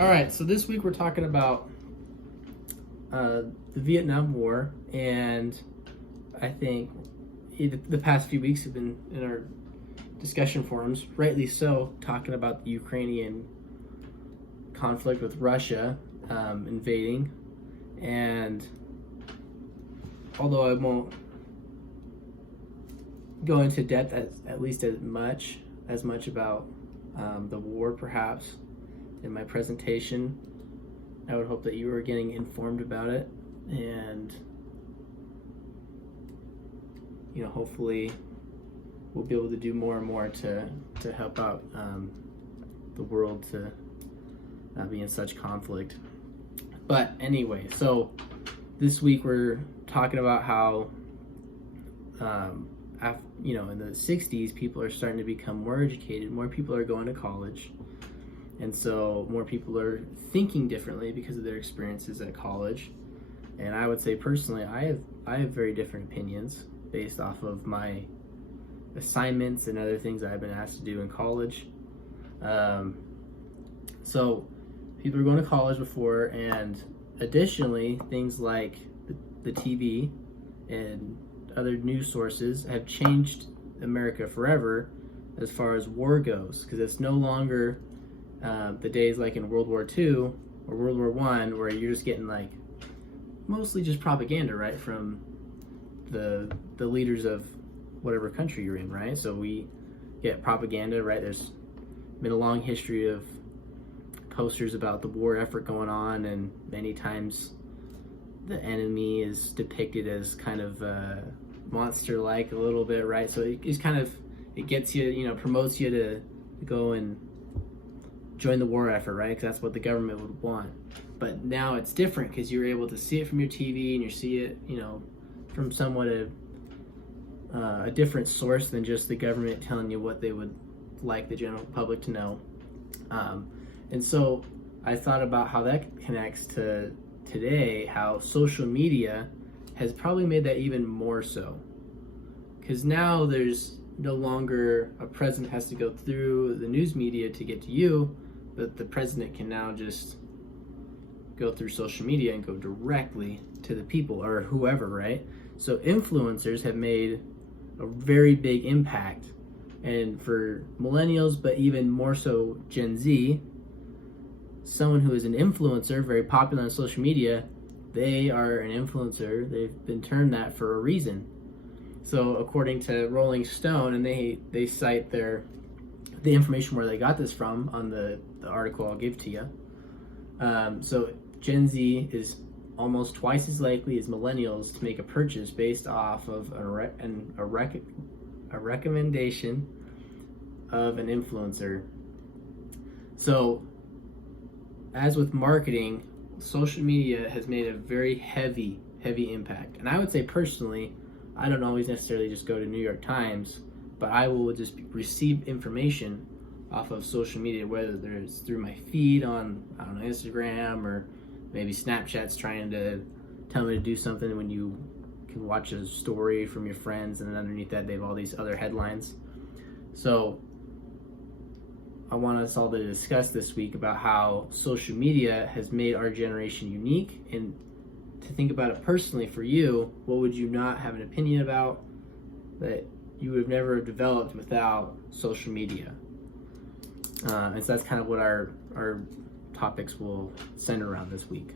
All right, so this week we're talking about the Vietnam War, and I think the past few weeks have been in our discussion forums, rightly so, talking about the Ukrainian conflict with Russia invading. And although I won't go into depth at least as much about the war, perhaps in my presentation, I would hope that you are getting informed about it, and hopefully we'll be able to do more and more to help out the world to not be in such conflict. But anyway, so this week we're talking about how in the 60s people are starting to become more educated, more people are going to college, and so more people are thinking differently because of their experiences at college. And I would say personally, I have very different opinions based off of my assignments and other things that I've been asked to do in college. So people are going to college before, and additionally, things like the TV and other news sources have changed America forever as far as war goes, because it's no longer the days like in World War II or World War I where you're just getting like mostly just propaganda, right, from the leaders of whatever country you're in, right? So we get propaganda, right? There's been a long history of posters about the war effort going on, and many times the enemy is depicted as kind of monster-like a little bit, right? So it gets you, promotes you to go and join the war effort, right? Because that's what the government would want. But now it's different because you're able to see it from your TV, and you see it, from somewhat a different source than just the government telling you what they would like the general public to know. And so I thought about how that connects to today, how social media has probably made that even more so. Because now there's no longer a president has to go through the news media to get to you, but the president can now just go through social media and go directly to the people or whoever, right? So influencers have made a very big impact. And for millennials, but even more so Gen Z, someone who is an influencer, very popular on social media, they are an influencer. They've been termed that for a reason. So according to Rolling Stone, and they cite the information where they got this from on the article I'll give to you. So Gen Z is almost twice as likely as millennials to make a purchase based off of a recommendation of an influencer. So as with marketing, social media has made a very heavy impact. And I would say personally, I don't always necessarily just go to New York Times, but I will just receive information off of social media, whether it's through my feed on, Instagram, or maybe Snapchat's trying to tell me to do something when you can watch a story from your friends, and then underneath that they have all these other headlines. So I want us all to discuss this week about how social media has made our generation unique, and to think about it personally for you. What would you not have an opinion about that you would have never developed without social media? And so that's kind of what our topics will center around this week.